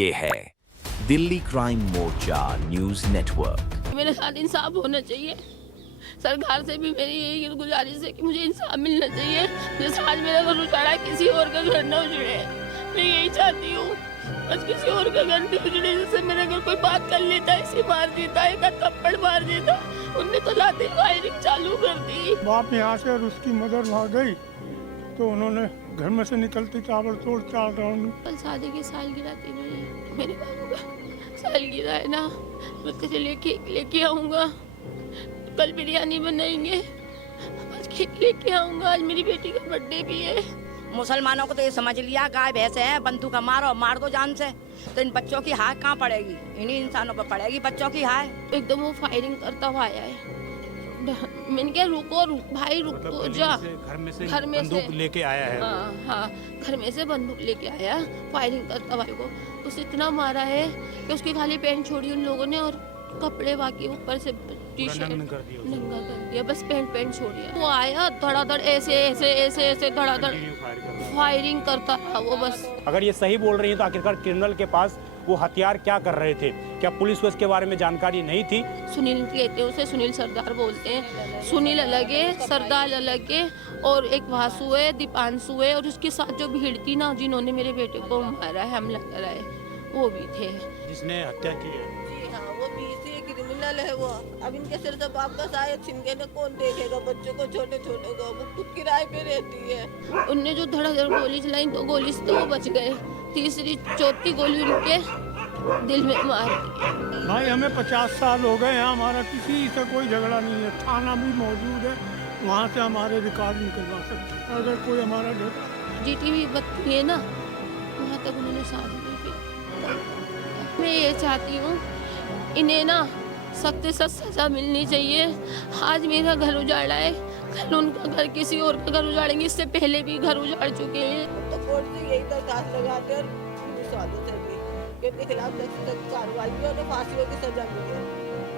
ये है दिल्ली क्राइम मोर्चा news network. मेरे साथ इंसाफ होना चाहिए। सरकार से भी मेरी यही गुजारिश है कि मुझे इंसाफ मिलना चाहिए। जैसे आज मेरा घर उजाड़ा, किसी और का घर न उजड़े, मैं यही चाहती हूँ। बस किसी और का घर नहीं उजड़े। जैसे मेरे घर कोई बात कर लेता, इसे मार देता, एक थप्पड़ मार देता। उनने तो लाते फायरिंग चालू कर दी। बाप यहाँ से और उसकी मदर वहाँ गई तो उन्होंने घर में से निकलती ताबड़तोड़ 4 राउंड। कल शादी की सालगिरह थी मेरे बाबू का सालगिरह है ना, मैं तुझे लेके आऊँगा। कल बिरयानी बनाएंगे, आज केक लेके आऊँगा। आज मेरी बेटी का बर्थडे भी है। मुसलमानों को तो ये समझ लिया गाय भैंस है, बंदूक मारो, मार दो जान से। तो इन बच्चों की हाथ कहाँ पड़ेगी? इन्हीं इंसानों पर पड़ेगी बच्चों की हाथ। एकदम वो फायरिंग करता हुआ आया है। मैंने क्या रुको भाई रुको जा। घर में से लेके आया है। हाँ, घर में से बंदूक लेके आया, फायरिंग करता भाई को। उसे इतना मारा है कि उसकी खाली पैंट छोड़ी उन लोगों ने और कपड़े बाकी ऊपर से टी-शर्ट नंगा कर दिया, बस पैंट छोड़ी। वो आया धड़ाधड़ ऐसे धड़ाधड़ फायरिंग करता था वो बस। अगर ये सही बोल रही है तो आखिरकार क्रिमिनल के पास वो हथियार क्या कर रहे थे? क्या पुलिस को इसके बारे में जानकारी नहीं थी? सुनील कहते हैं उसे, सुनील सरदार बोलते हैं। सुनील अलग है, सरदार अलग है, और एक वासु है, दीपांशु है, और उसके साथ जो भीड़ थी ना, जिन्होंने मेरे बेटे को मारा है, हमला करा है, वो भी थे। जिसने हत्या की है वो भी इसी क्रिमिनल है वो। अब इनके सिर से बाप का साया छीन के कौन देखेगा बच्चों को, छोटे को। वो खुद किराए पे रहती है। उनने जो धड़ाधड़ गोली चलाई, 2 गोली से तो वो बच गए, तीसरी चौथी गोली उनके दिल में मार दी। भाई हमें 50 साल हो गए हैं, हमारा किसी से कोई झगड़ा नहीं है। थाना भी मौजूद है, वहाँ से हमारे रिकॉर्ड निकलवा सकते हैं अगर कोई हमारा GTV बत्ती है ना, वहाँ तक उन्होंने साथ दी। मैं ये चाहती हूँ इन्हें ना सख्त से सख्त सजा मिलनी चाहिए। आज मेरा घर उजाड़ा है, कल उनका घर, किसी और का घर उजाड़ेंगे। इससे पहले भी घर उजाड़ चुके हैं। तो कोर्ट से यही दरखास्त लगाते हैं पुलिस वालों से भी कि इनके खिलाफ सख्त कार्रवाई हो और फांसियों की सजा मिले।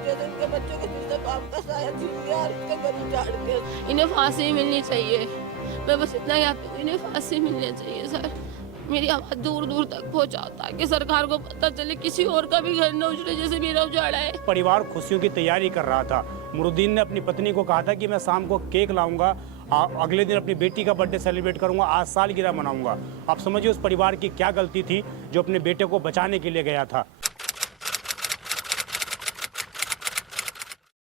जैसे उनके बच्चों के सिर से बाप का साया छीन लिया और उनके घर उजाड़ के। इन्हें फांसी मिलनी चाहिए। मैं बस इतना याद हूँ, इन्हें फांसी मिलनी चाहिए सर। मेरी आवाज़ दूर दूर तक पहुँचाओ ताकि सरकार को पता चले किसी और का भी घर न उजड़े जैसे मेरा उजाड़ा है। परिवार खुशियों की तैयारी कर रहा था। मुरुद्दीन ने अपनी पत्नी को कहा था कि मैं शाम को केक लाऊंगा, अगले दिन अपनी बेटी का बर्थडे सेलिब्रेट करूंगा, आज सालगिरह मनाऊंगा। आप समझिए उस परिवार की क्या गलती थी जो अपने बेटे को बचाने के लिए गया था।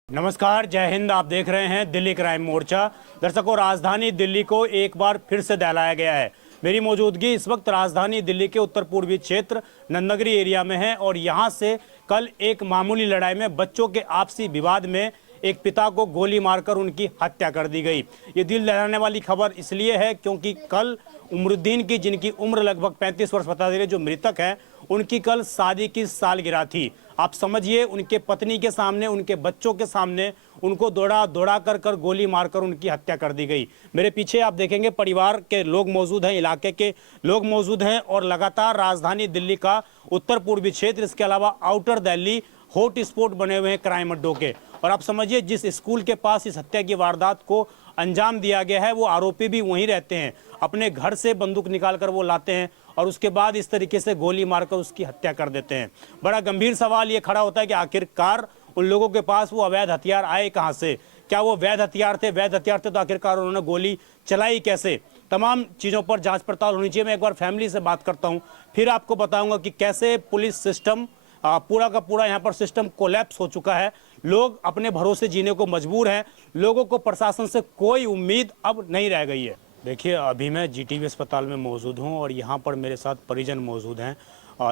नमस्कार, जय हिंद। आप देख रहे हैं दिल्ली क्राइम मोर्चा। दर्शकों, राजधानी दिल्ली को एक बार फिर से दहलाया गया है। मेरी मौजूदगी इस वक्त राजधानी दिल्ली के उत्तर पूर्वी क्षेत्र नंदनगरी एरिया में है और यहाँ से कल एक मामूली लड़ाई में बच्चों के आपसी विवाद में एक पिता को गोली मारकर उनकी हत्या कर दी गई। ये दिल दहलाने वाली खबर इसलिए है क्योंकि कल उमरुद्दीन की, जिनकी उम्र लगभग 35 वर्ष बता दे रहे, जो मृतक है, उनकी कल शादी की सालगिरह थी। आप समझिए, उनके पत्नी के सामने, उनके बच्चों के सामने उनको दौड़ा कर गोली मारकर उनकी हत्या कर दी गई। मेरे पीछे आप देखेंगे परिवार के लोग मौजूद हैं, इलाके के लोग मौजूद हैं और लगातार राजधानी दिल्ली का उत्तर पूर्वी क्षेत्र, इसके अलावा आउटर दिल्ली हॉट स्पॉट बने हुए हैं क्राइम अड्डों के। और आप समझिए, जिस स्कूल के पास इस हत्या की वारदात को अंजाम दिया गया है, वो आरोपी भी वहीं रहते हैं। अपने घर से बंदूक निकालकर वो लाते हैं और उसके बाद इस तरीके से गोली मारकर उसकी हत्या कर देते हैं। बड़ा गंभीर सवाल ये खड़ा होता है कि आखिरकार उन लोगों के पास वो अवैध हथियार आए कहाँ से? क्या वो वैध हथियार थे? वैध हथियार थे तो आखिरकार उन्होंने गोली चलाई कैसे? तमाम चीज़ों पर जांच पड़ताल होनी चाहिए। मैं एक बार फैमिली से बात करता हूँ, फिर आपको बताऊंगा कि कैसे पुलिस सिस्टम पूरा का पूरा यहाँ पर सिस्टम कोलैप्स हो चुका है। लोग अपने भरोसे जीने को मजबूर हैं। लोगों को प्रशासन से कोई उम्मीद अब नहीं रह गई है। देखिए, अभी मैं GTV अस्पताल में मौजूद हूँ और यहाँ पर मेरे साथ परिजन मौजूद हैं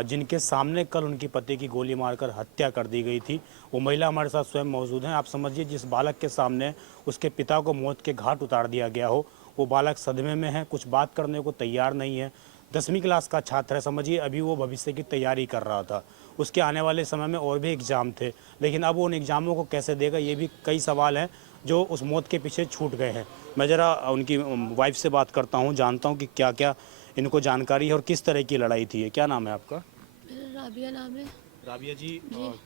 जिनके सामने कल उनकी पति की गोली मारकर हत्या कर दी गई थी। वो महिला हमारे साथ स्वयं मौजूद हैं। आप समझिए, जिस बालक के सामने उसके पिता को मौत के घाट उतार दिया गया हो, वो बालक सदमे में है, कुछ बात करने को तैयार नहीं है। 10वीं क्लास का छात्र है। समझिए, अभी वो भविष्य की तैयारी कर रहा था। उसके आने वाले समय में और भी एग्ज़ाम थे, लेकिन अब उन एग्ज़ामों को कैसे देगा, ये भी कई सवाल हैं जो उस मौत के पीछे छूट गए हैं। मैं ज़रा उनकी वाइफ से बात करता हूँ, जानता हूँ कि क्या क्या इनको जानकारी है और किस तरह की लड़ाई थी। क्या नाम है आपका? राबिया नाम है। राबिया जी,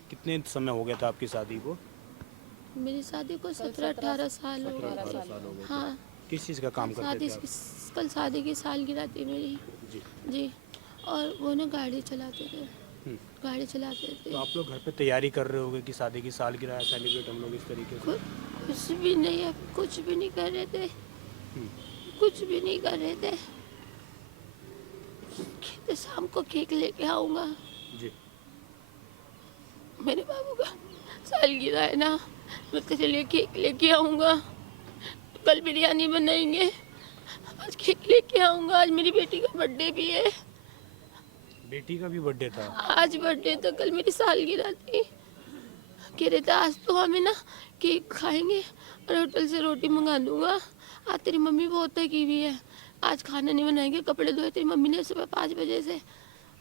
कितने समय हो गया था आपकी शादी को? मेरी शादी को 17-18 साल हो गए थे। हाँ। किस चीज़ का काम करते थे आप? कल शादी की सालगिरह थी मेरी जी। और वो ना गाड़ी चलाते थे, गाड़ी चलाते थे। तो आप लोग घर पे तैयारी कर रहे होगे कि शादी की सालगिरह सेलिब्रेट हम लोग इस तरीके से? कुछ भी नहीं है, कुछ भी नहीं कर रहे थे, कुछ भी नहीं कर रहे थे। तो शाम को केक लेके आऊँगा, जी। मेरे बाबू का सालगिरह है ना, मैं तेरे लिए केक लेके आऊँगा, कल बिरयानी बनाएंगे, आज केक लेके आऊँगा। आज मेरी बेटी का बर्थडे भी है, बेटी का भी बर्थडे था? आज बर्थडे तो कल मेरी सालगिरह थी। कह रहे थे आज तो हमें ना केक खाएंगे और होटल से रोटी मंगा दूंगा। आज तेरी मम्मी बहुत थकी हुई है, आज खाना नहीं बनाएंगे, कपड़े धोए तेरी मम्मी ने सुबह 5 बजे से,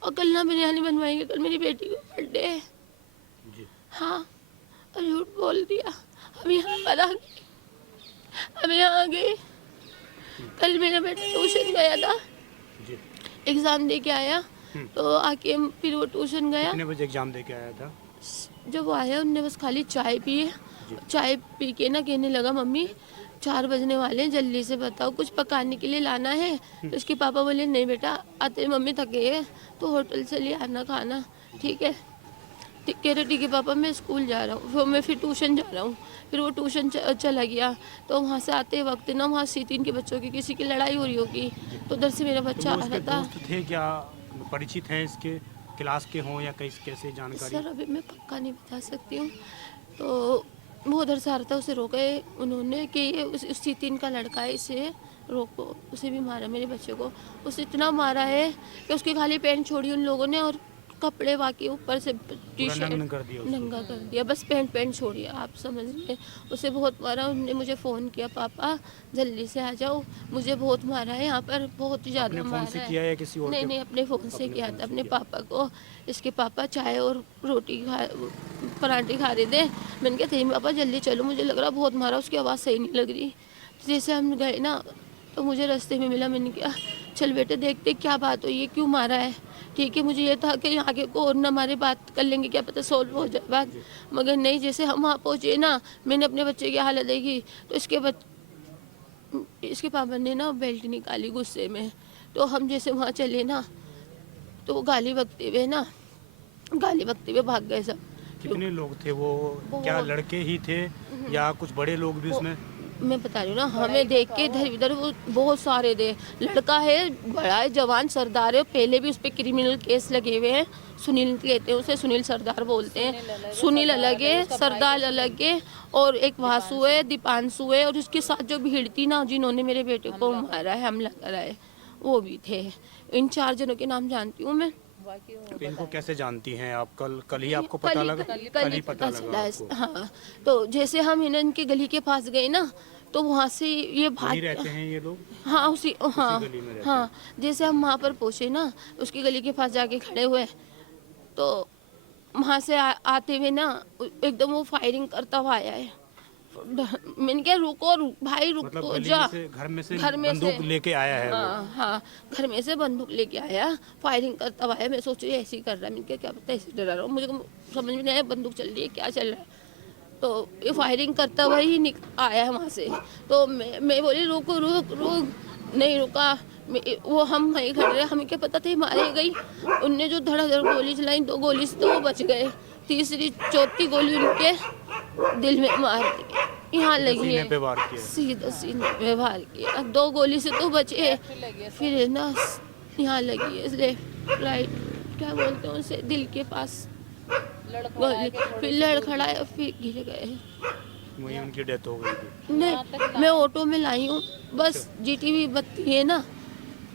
और कल ना बिरयानी बनवाएंगे, कल मेरी बेटी का बर्थडे है। जी। हाँ, और झूठ बोल दिया। हम यहाँ पर आ गए, हम यहाँ आ गए। कल मेरा बेटा ट्यूशन गया था, जी। एग्ज़ाम दे के आया, तो आके फिर वो ट्यूशन गया। कितने बजे एग्जाम दे के आया था? जब वो आया उनने बस खाली चाय पिए, चाय पी के ना कहने लगा मम्मी 4 बजने वाले हैं, जल्दी से बताओ कुछ पकाने के लिए लाना है। तो उसके पापा बोले नहीं बेटा, आते मम्मी थके है तो होटल से ले आना खाना, ठीक है? कह रहे ठीक है पापा, मैं स्कूल जा रहा हूँ, फिर मैं ट्यूशन जा रहा हूँ। फिर वो ट्यूशन चला गया, तो वहाँ से आते वक्त ना वहाँ C3 के बच्चों की किसी की लड़ाई हो रही होगी, तो उधर से मेरा बच्चा आ रहा था। दोस्त थे क्या, परिचित हैं इसके, क्लास के हों या कैसे जानकारी? सर अभी मैं पक्का नहीं बता सकती हूँ। तो वो उधर से आ रहा था, उसे रोके उन्होंने कि ये उस C3 का लड़का है, इसे रोको। उसे भी मारा मेरे बच्चे को, उसे इतना मारा है कि उसकी खाली पैंट छोड़ी उन लोगों ने, और कपड़े बाकी ऊपर से टी-शर्ट नंगा कर दिया उसको। नंगा कर दिया, बस पैंट छोड़ी, आप समझ लीजिए। उसे बहुत मारा। उन्होंने मुझे फ़ोन किया, पापा जल्दी से आ जाओ, मुझे बहुत मारा है यहाँ पर, बहुत ज़्यादा अपने मारा फोन से है। किया या किसी और के? नहीं, अपने फ़ोन से किया था, अपने पापा को। इसके पापा चाय और रोटी पराठे खा रहे थे। मैंने कहा तेरी पापा जल्दी चलो, मुझे लग रहा बहुत मारा, उसकी आवाज़ सही नहीं लग रही। जैसे हम गए ना, तो मुझे रास्ते में मिला, मैंने कहा चल बेटे देखते क्या बात हुई है, क्यों मारा है, ठीक है? मुझे ये था कि आगे को और ना हमारे बात कर लेंगे, क्या पता सोल्व हो जाए बात, मगर नहीं। जैसे हम वहाँ पहुँचे ना, मैंने अपने बच्चे की हालत देखी, तो इसके पापा ने ना बेल्ट निकाली गुस्से में, तो हम जैसे वहाँ चले ना, तो गाली बकते हुए भाग गए सब। कितने लोग थे वो? क्या लड़के ही थे या कुछ बड़े लोग भी उसमें? मैं बता रही हूँ ना, हमें देख के इधर उधर वो बहुत सारे थे। लड़का है, बड़ा है, जवान सरदार है, पहले भी उस पर क्रिमिनल केस लगे हुए हैं। सुनील कहते हैं उसे, सुनील सरदार बोलते हैं। सुनील अलग है, सरदार अलग है, और एक वासु है, दीपांशु है, और उसके साथ जो भीड़ थी ना, जिन्होंने मेरे बेटे को मारा है, हमला करा है, वो भी थे। इन 4 जनों के नाम जानती हूँ मैं। तो इनको कैसे जानती हैं आप? कल ही आपको पता लगा? कल ही पता चला है। हाँ, तो जैसे हम इनके गली के पास गए ना, तो वहाँ से ये भाग रहते हैं ये लोग? हाँ, हाँ, जैसे हम वहाँ पर पहुँचे ना, उसकी गली के पास जाके खड़े हुए, तो वहाँ से आते हुए ना एकदम वो फायरिंग करता हुआ आया है। मैंने क्या रुको भाई, रुको, मतलब जा। घर में से बंदूक लेके आया है? हाँ, घर में से बंदूक लेके आया, फायरिंग करता हुआ आया। मैं सोच रही ऐसे ही कर रहा है, मैंने क्या पता ऐसे डरा रहा हूँ, मुझे समझ में नहीं आया बंदूक चल रही है, क्या चल रहा है। तो ये फायरिंग करता हुआ ही आया है वहाँ से। तो मैं बोली रुक, नहीं रुका। वो हम वहीं खड़े रहे, हमें क्या पता था मारे गई। उनने जो धड़ाधड़ गोली चलाई, 2 गोली से तो वो बच गए, तीसरी चौथी गोली उनके दिल में मार दी, यहाँ लगी है, सीधा सीने पे वार किया। 2 गोली से तो बचे, फिर ना यहाँ लगी है, लेफ्ट राइट क्या बोलते हैं उसे, दिल के पास गोली। फिर लड़खड़ाया, फिर गिर गए, वहीं उनकी डेथ हो गई थी। नहीं, मैं ऑटो में लाई हूँ, बस GTV बत्ती है ना,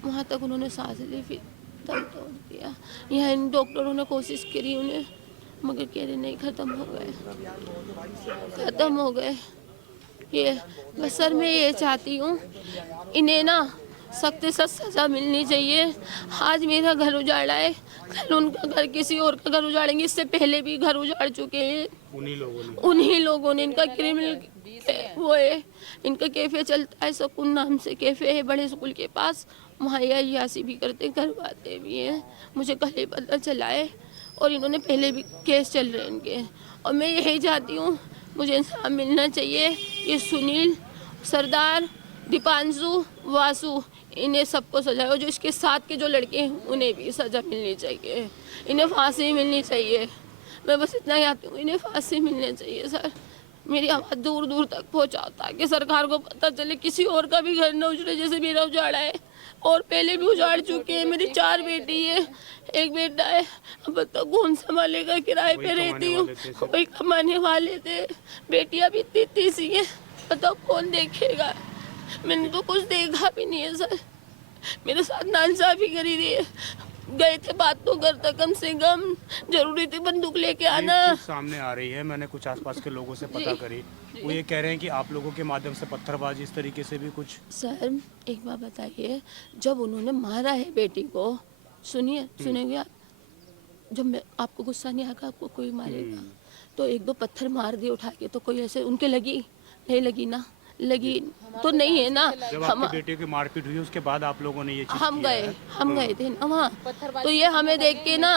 वहाँ तक उन्होंने सांस ली, फिर दम तोड़ दिया। यहाँ इन डॉक्टरों ने कोशिश करी उन्हें, मगर कह रहे नहीं, ख़त्म हो गए। ये बस सर मैं ये चाहती हूँ, इन्हें ना सख्त से सख्त सज़ा मिलनी चाहिए। आज मेरा घर उजाड़ा है, कल उनका घर, किसी और का घर उजाड़ेंगे। इससे पहले भी घर उजाड़ चुके हैं उन्हीं लोगों ने। इनका क्रिमिनल वो है, इनका कैफ़े चलता है, सुकून नाम से कैफ़े है बड़े स्कूल के पास, वहाँ यासी भी करते, करवाते भी हैं। मुझे कल ही पता चला है, और इन्होंने पहले भी केस चल रहे हैं इनके। और मैं यही चाहती हूँ, मुझे इंसाफ मिलना चाहिए। ये सुनील, सरदार, दीपांशु, वासु, इन्हें सबको सजा हो, जो इसके साथ के जो लड़के हैं उन्हें भी सजा मिलनी चाहिए, इन्हें फांसी मिलनी चाहिए। मैं बस इतना चाहती हूँ, इन्हें फांसी मिलनी चाहिए सर। मेरी आवाज़ दूर दूर तक पहुँचाओ ताकि सरकार को पता चले, किसी और का भी घर न उजड़े जैसे मेरा उजाड़ा है, और पहले भी उजाड़ चुके हैं। मेरी 4 बेटी है, 1 बेटा है। अब बताओ कौन संभालेगा? किराए पे रहती हूँ, कोई कमाने वाले थे, बेटियाँ भी इतनी सी हैं, बताओ कौन देखेगा? मैंने तो कुछ देखा भी नहीं है सर। मेरे साथ नाइंसाफी करी थी, गए थे बात तो करता, कम से कम जरूरी थी बंदूक लेके आना। एक चीज़ सामने आ रही है, मैंने कुछ आसपास के लोगों से पता करी, वो ये कह रहे हैं कि आप लोगों के माध्यम से पत्थरबाजी इस तरीके से भी कुछ। सर एक बात बताइए, जब उन्होंने मारा है बेटी को, सुनिए सुनेंगे आप, जब मैं आपको गुस्सा नहीं आएगा, आपको कोई मारेगा तो 1-2 पत्थर मार दिए उठा के, तो कोई ऐसे उनके लगी नहीं? लगी ना, लगी तो नहीं है ना। जब आपकी बेटी की मारपीट हुई उसके बाद आप लोगों ने ये चीज़ हम गए थे ना वहाँ, तो ये हमें देख के ना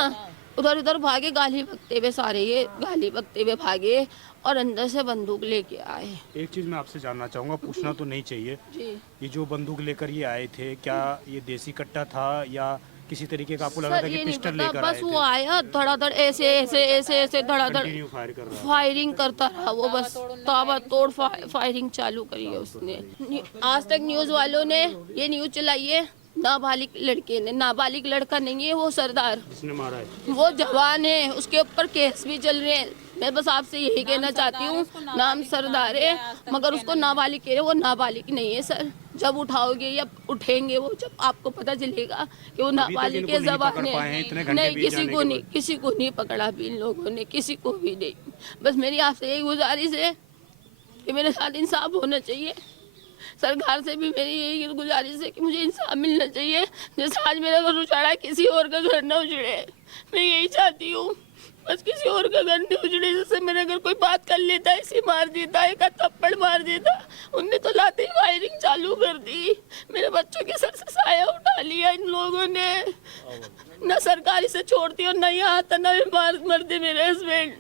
उधर उधर भागे, गाली बकते हुए, सारे ये गाली बकते हुए भागे और अंदर से बंदूक लेके आए। एक चीज़ मैं आपसे जानना चाहूँगा, पूछना तो नहीं चाहिए, जी ये जो बंदूक लेकर ये आए थे, क्या ये देसी कट्टा था या किसी तरीके का आपको लगा सर था कि ये नहीं पिस्टल पता, लेकर आए बस थे? वो आया धड़ाधड़ ऐसे ऐसे ऐसे ऐसे धड़ाधड़ कंटिन्यू फायर कर रहा है। फायरिंग करता रहा वो, बस ताबड़तोड़ फायरिंग चालू करी है उसने। आज तक न्यूज वालों ने ये न्यूज चलाई है, नाबालिग लड़के ने, नाबालिग लड़का नहीं है वो सरदार, जिसने मारा है वो जवान है, उसके ऊपर केस भी चल रहे हैं। मैं बस आपसे यही कहना चाहती हूँ, नाम सरदार है मगर उसको नाबालिग कह रहे, वो नाबालिग नहीं है सर। जब उठाओगे या उठेंगे वो, जब आपको पता चलेगा कि वो नाबालिग के जवान है। नहीं, किसी को नहीं पकड़ा भी इन लोगों ने, किसी को भी नहीं। बस मेरी आपसे यही गुजारिश है कि मेरे साथ इंसाफ होना चाहिए। सरकार से भी मेरी यही गुजारिश है कि मुझे इंसाफ मिलना चाहिए। जैसे आज मेरा घर उजाड़ा, किसी और का घर ना उजड़े, मैं यही चाहती हूँ। बस किसी और का घर नहीं उजड़े। जैसे मेरे अगर कोई बात कर लेता है, इसे मार देता है, का थप्पड़ मार देता, उनने तो लाते ही फायरिंग चालू कर दी। मेरे बच्चों के सर से साया उठा लिया इन लोगों ने। न सरकार इसे छोड़ती और न यहाँ आता, न मरते मेरे हस्बैंड।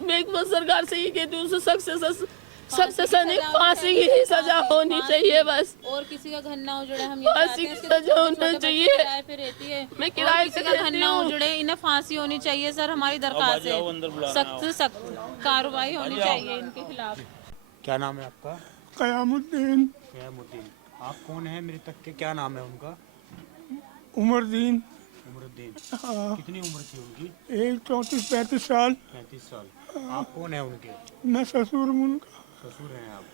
मैं बस सरकार से ये कहती हूँ, उसे सबसे फांसी की सजा होनी चाहिए बस, और किसी का घर ना उजड़े। हम फांसी की सजा होनी चाहिए। किराए पे रहती है, मैं किराए किसी पे का घर रहती ना हूँ। उजड़े, इन्हें फांसी होनी चाहिए सर। हमारी दरख्वास्त है, सख्त से सख्त कार्रवाई होनी चाहिए इनके खिलाफ। क्या नाम है आपका? कयामुद्दीन, क़यामुद्दीन। आप कौन है? मृतक के क्या नाम है उनका? उमरदीन। उमरुद्दीन। हाँ, कितनी उम्र थी उनकी? एक 34-35 साल। 35 साल। आप कौन है उनके? मैं ससुर हूँ उनका। ससुर हैं आप।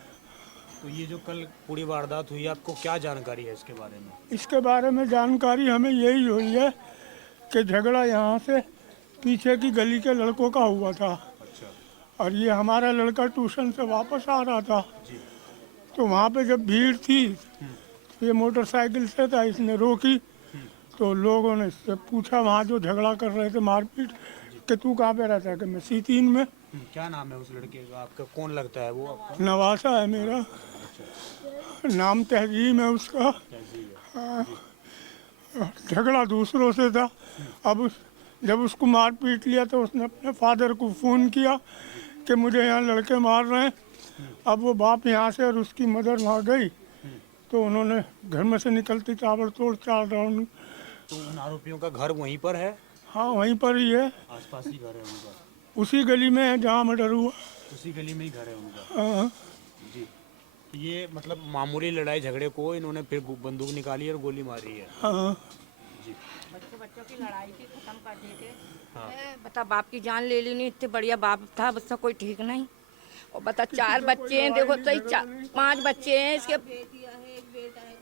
तो ये जो कल पूरी वारदात हुई, आपको क्या जानकारी है इसके बारे में? इसके बारे में जानकारी हमें यही हुई है कि झगड़ा यहाँ से पीछे की गली के लड़कों का हुआ था। अच्छा और ये हमारा लड़का ट्यूशन से वापस आ रहा था, जी। तो वहाँ पे जब भीड़ थी, ये मोटरसाइकिल से था, इसने रोकी, तो लोगों ने इससे पूछा, वहाँ जो झगड़ा कर रहे थे मारपीट, कि तू कहाँ पे रहता है? कि मैं C3 में। क्या नाम है उस लड़के का? आपका कौन लगता है वो आपका? नवासा है मेरा नाम, तहजीम है उसका। हाँ, झगड़ा दूसरों से था। अब जब उसको मार पीट लिया तो उसने अपने फादर को फ़ोन किया कि मुझे यहाँ लड़के मार रहे हैं। अब वो बाप यहाँ से और उसकी मदर वहाँ गई, तो उन्होंने घर में से निकलती ताबड़तोड़ 4 राउंड। तो उन आरोपियों का घर वहीं पर है? हाँ, वहीं पर ही है, आसपास ही घर है उनका? उसी गली में है जहाँ मर्डर हुआ। उसी गली में ही घर है उनका? हाँ, जी। ये मतलब मामूली लड़ाई झगड़े को इन्होंने फिर बंदूक निकाली और गोली मारी है? हाँ। जी। बच्चों की लड़ाई थी, खत्म कर देते। बता, बाप की जान ले ली नहीं, इतने बढ़िया बाप था, बच्चा कोई ठीक नहीं। और बता, 4 बच्चे हैं, देखो सही 5 बच्चे हैं इसके।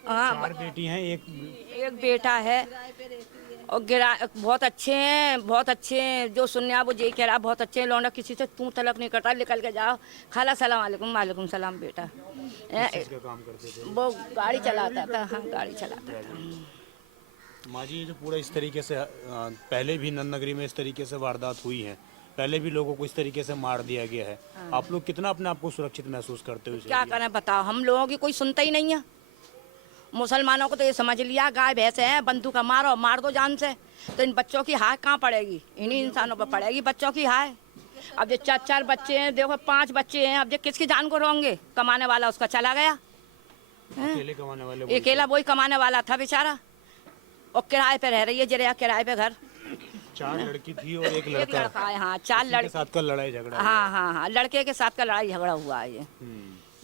हाँ, 4 बेटी हैं, एक बेटा है। और बहुत अच्छे हैं, बहुत अच्छे हैं। जो सुनने आप वो यही कह रहा, बहुत अच्छे हैं। लौंडा किसी से तू तलक नहीं करता, निकल के जाओ। खाला सलाम वालेकुम। वालेकुम सलाम बेटा। किसका काम करते थे? वो गाड़ी चलाता था। हाँ, गाड़ी चलाता था। माँ जी, ये जो पूरा इस तरीके से पहले भी नंदनगरी में इस तरीके से वारदात हुई है, पहले भी लोगों को इस तरीके से मार दिया गया है। आप लोग कितना अपने आप को सुरक्षित महसूस करते हो? क्या करें बताओ, हम लोगों की कोई सुनता ही नहीं है। मुसलमानों को तो ये समझ लिया, गाय भैंस है, बंदूक मारो, मार दो जान से। तो इन बच्चों की हाय कहाँ पड़ेगी? इन्हीं इंसानों पर पड़ेगी बच्चों की हाय। अब जो 4 बच्चे हैं, देखो 5 बच्चे हैं, अब जो किसकी जान को रोंगे? कमाने वाला उसका चला गया, अकेले कमाने वाले अकेला वही कमाने वाला था बेचारा, और किराए पे रह रही है जरिया, किराए पे घर। 4 लड़की थी और एक एक लड़का लड़का है, हाँ 4 के लड़के। साथ का लड़ाई झगड़ा है। हाँ, लड़के के साथ का लड़ाई झगड़ा हुआ है ये।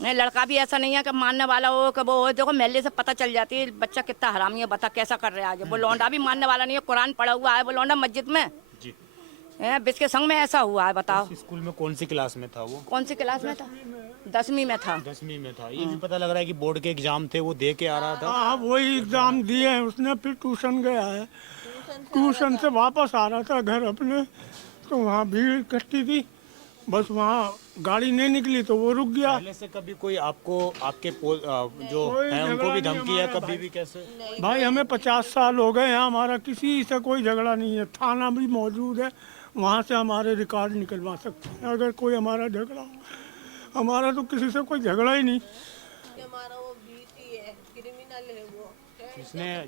नहीं, लड़का भी ऐसा नहीं है कि मानने वाला हो कि वो हो। देखो महल्ले से पता चल जाती है बच्चा कितना हरामी है, बता कैसा कर रहा है आज। वो लौंडा भी मानने वाला नहीं है, कुरान पढ़ा हुआ है वो लौंडा मस्जिद में जी। बिच के संग में ऐसा हुआ है, बताओ। स्कूल में कौन सी क्लास में था वो? कौन सी क्लास में था? 10वीं में था। 10वीं में था। ये भी पता लग रहा है कि बोर्ड के एग्जाम थे वो दे के आ रहा था। हाँ, वही एग्ज़ाम दिए हैं उसने, फिर ट्यूशन गया है। ट्यूशन से वापस आ रहा था घर अपने, तो वहाँ भीड़ इकट्ठी थी, बस वहाँ गाड़ी नहीं निकली तो वो रुक गया। पहले से कभी कोई आपको आपके जो कोई है उनको झगड़ा भी नहीं धमकी है हमारा कभी भी? कैसे? भाई हमें 50 साल हो गए हैं, हमारा किसी से कोई झगड़ा नहीं है। थाना भी मौजूद है, वहाँ से हमारे रिकॉर्ड निकलवा सकते हैं अगर कोई हमारा झगड़ा हो। हमारा तो किसी से कोई झगड़ा ही नहीं। हमारा वो बीसी है, क्रिमिनल है वो।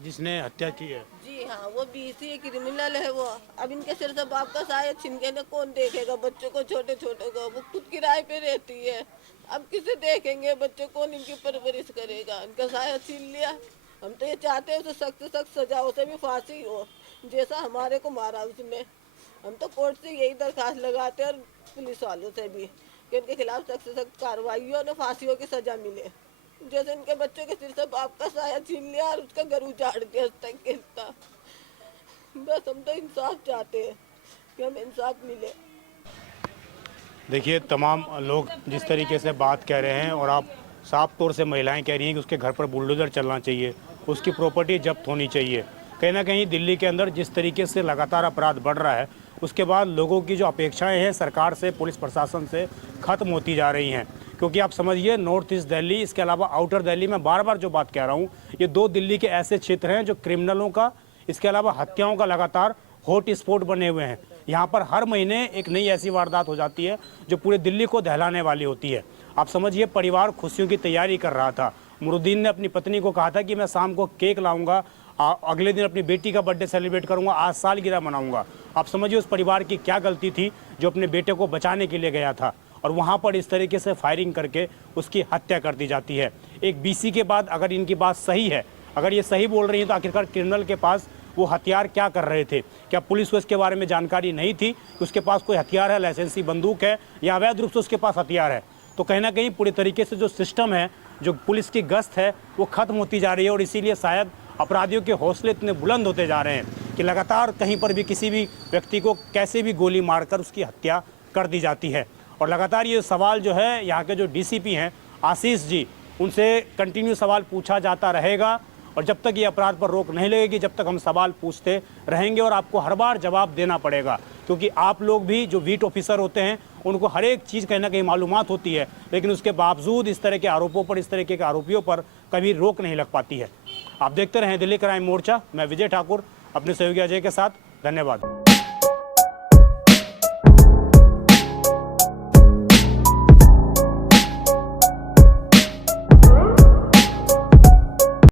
जिसने हत्या की है। जी हाँ, वो बीसी है, क्रिमिनल है वो। अब इनके सिर से बाप का साया छीन के ना कौन देखेगा बच्चों को, छोटे छोटे को। वो खुद किराए पे रहती है, अब किसे देखेंगे बच्चों, कौन इनकी परवरिश करेगा? इनका साया छीन लिया। हम तो ये चाहते हैं उसे सख्त से सख्त सजा, उसे भी फांसी हो जैसा हमारे को मारा उसने। हम तो कोर्ट से यही दरखास्त लगाते हैं और पुलिस वालों से भी कि इनके खिलाफ सख्त से सख्त कार्रवाई हो और फांसियों की सजा मिले। जैसे इनके बच्चों के सिर से बाप का साया छीन लिया और उसका घर उजाड़ दिया तक गिरता। बस हम तो इंसाफ चाहते हैं कि हमें इंसाफ मिले। देखिए तमाम लोग जिस तरीके से बात कह रहे हैं, और आप साफ तौर से महिलाएं कह रही हैं कि उसके घर पर बुलडोजर चलना चाहिए, उसकी प्रॉपर्टी जब्त होनी चाहिए। कहीं ना कहीं दिल्ली के अंदर जिस तरीके से लगातार अपराध बढ़ रहा है, उसके बाद लोगों की जो अपेक्षाएं हैं सरकार से, पुलिस प्रशासन से ख़त्म होती जा रही हैं। क्योंकि आप समझिए नॉर्थ ईस्ट दिल्ली, इसके अलावा आउटर दिल्ली, में बार बार जो बात कह रहा हूँ, ये 2 दिल्ली के ऐसे क्षेत्र हैं जो क्रिमिनलों का, इसके अलावा हत्याओं का लगातार हॉट स्पॉट बने हुए हैं। यहाँ पर हर महीने एक नई ऐसी वारदात हो जाती है जो पूरे दिल्ली को दहलाने वाली होती है। आप समझिए परिवार खुशियों की तैयारी कर रहा था। मुरुद्दीन ने अपनी पत्नी को कहा था कि मैं शाम को केक लाऊंगा, अगले दिन अपनी बेटी का बर्थडे सेलिब्रेट करूंगा, आज सालगिरह मनाऊंगा। आप समझिए उस परिवार की क्या गलती थी जो अपने बेटे को बचाने के लिए गया था, और वहाँ पर इस तरीके से फायरिंग करके उसकी हत्या कर दी जाती है। एक बीसी के बाद अगर इनकी बात सही है, अगर ये सही बोल रही है, तो आखिरकार क्रिमिनल के पास वो हथियार क्या कर रहे थे? क्या पुलिस को इसके बारे में जानकारी नहीं थी कि उसके पास कोई हथियार है, लाइसेंसी बंदूक है, या अवैध रूप से उसके पास हथियार है? तो कहीं ना कहीं पूरी तरीके से जो सिस्टम है, जो पुलिस की गश्त है, वो ख़त्म होती जा रही है। और इसीलिए शायद अपराधियों के हौसले इतने बुलंद होते जा रहे हैं कि लगातार कहीं पर भी किसी भी व्यक्ति को कैसे भी गोली मारकर उसकी हत्या कर दी जाती है। और लगातार ये सवाल जो है यहाँ के जो डीसीपी हैं आशीष जी, उनसे कंटिन्यू सवाल पूछा जाता रहेगा। और जब तक ये अपराध पर रोक नहीं लगेगी, जब तक हम सवाल पूछते रहेंगे, और आपको हर बार जवाब देना पड़ेगा। क्योंकि आप लोग भी जो बीट ऑफिसर होते हैं, उनको हर एक चीज़ कहीं ना कहीं मालूमात होती है, लेकिन उसके बावजूद इस तरह के आरोपों पर, इस तरह के आरोपियों पर कभी रोक नहीं लग पाती है। आप देखते रहें दिल्ली क्राइम मोर्चा। मैं विजय ठाकुर अपने सहयोगी अजय के साथ। धन्यवाद।